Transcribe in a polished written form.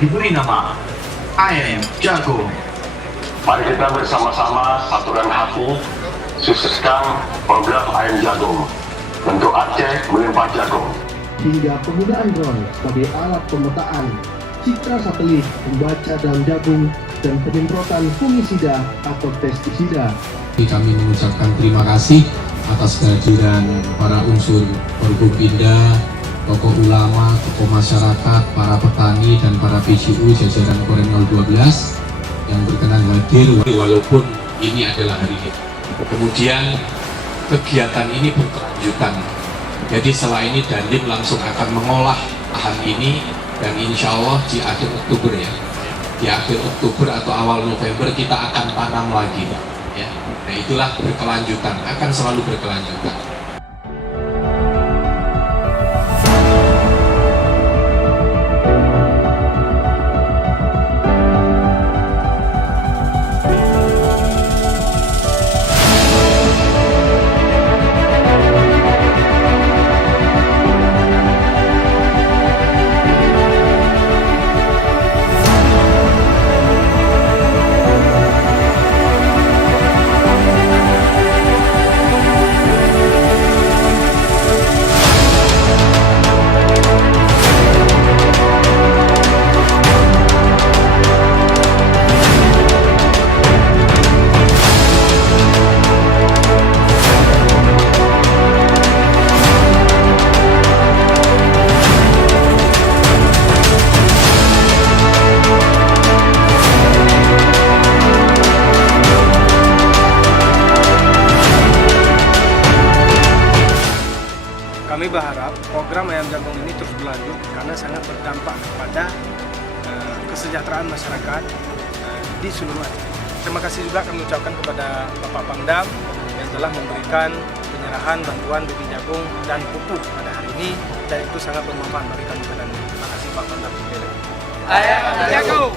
diberi nama ayam jagung. Mari kita bersama-sama satukan hati sukseskan program ayam jagung untuk Aceh melimpah jagung. Hingga penggunaan drone sebagai alat pemetaan citra satelit pembaca daun jagung dan penyemprotan fungisida atau pestisida. Kami mengucapkan terima kasih atas kehadiran para unsur Forkopimda, tokoh ulama, tokoh masyarakat, para petani dan para PCU jajaran Korem 012 yang berkenan hadir walaupun ini adalah hari ini. Kemudian kegiatan ini berkelanjutan. Jadi setelah ini Dandim langsung akan mengolah lahan ini dan insya Allah di akhir Oktober ya. Di akhir Oktober atau awal November kita akan tanam lagi ya. Nah itulah berkelanjutan, akan selalu berkelanjutan. Kami berharap program ayam jagung ini terus berlanjut karena sangat berdampak kepada kesejahteraan masyarakat di seluruh Aceh. Terima kasih juga kami ucapkan kepada Bapak Pangdam yang telah memberikan penyerahan bantuan bibit jagung dan pupuk pada hari ini dan itu sangat bermanfaat bagi kami. Terima kasih Pak Pangdam. Ayam jagung.